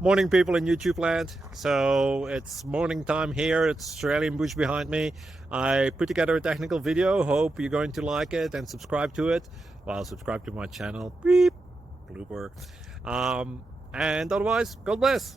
Morning, people in YouTube land. So it's morning time here. It's Australian bush behind me. I put together a technical video. Hope you're going to like it and subscribe to it. Well, subscribe to my channel. Beep, blooper. And otherwise, God bless.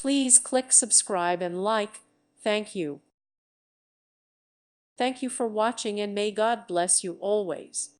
Please click subscribe and like. Thank you. Thank you for watching and may God bless you always.